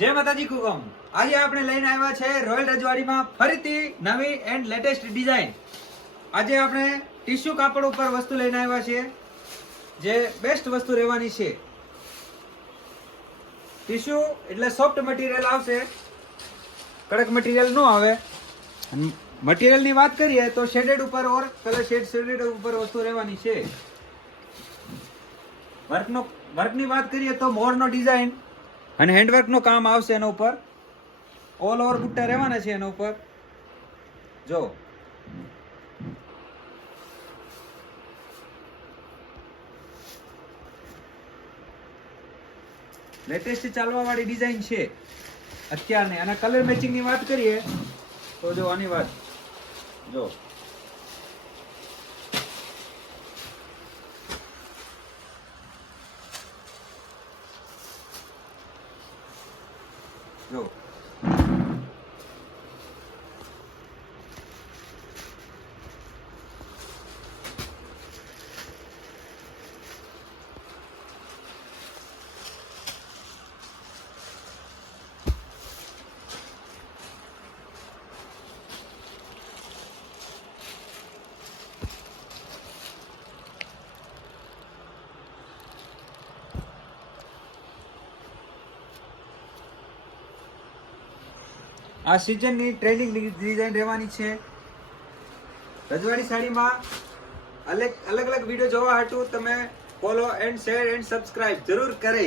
જય માતાજી કુકમ. આજે આપણે લઈને આવ્યા છે રોયલ રજવાડીમાં ફરીથી નવી એન્ડ લેટેસ્ટ ડિઝાઇન. આજે આપણે ટીશ્યુ કાપડ ઉપર વસ્તુ લઈને આવ્યા છીએ, જે બેસ્ટ વસ્તુ રહેવાની છે. ટીશ્યુ એટલે સોફ્ટ મટીરિયલ આવશે, કડક મટીરિયલ ન આવે. મટીરિયલની વાત કરીએ તો શેડેડ ઉપર ઓર કલર શેડેડ ઉપર વસ્તુ રહેવાની છે. વર્કની વાત કરીએ તો મોરનો ડિઝાઇન અને હેન્ડવર્કનું કામ આવશે એના ઉપર. ઓલ ઓવર બુટ્ટા રહેવાના છે એના ઉપર. જો લેટેસ્ટ ચાલવા વાળી ડિઝાઇન છે અત્યારની. અને કલર મેચિંગ ની વાત કરીએ તો જો આની વાત જો જો આ સિઝનની ટ્રેન્ડિંગ ડિઝાઇન રહેવાની છે. રજવાડી સાડીમાં અલગ અલગ વિડીયો જોવા હાટુ તમે follow and share and subscribe જરૂર કરે.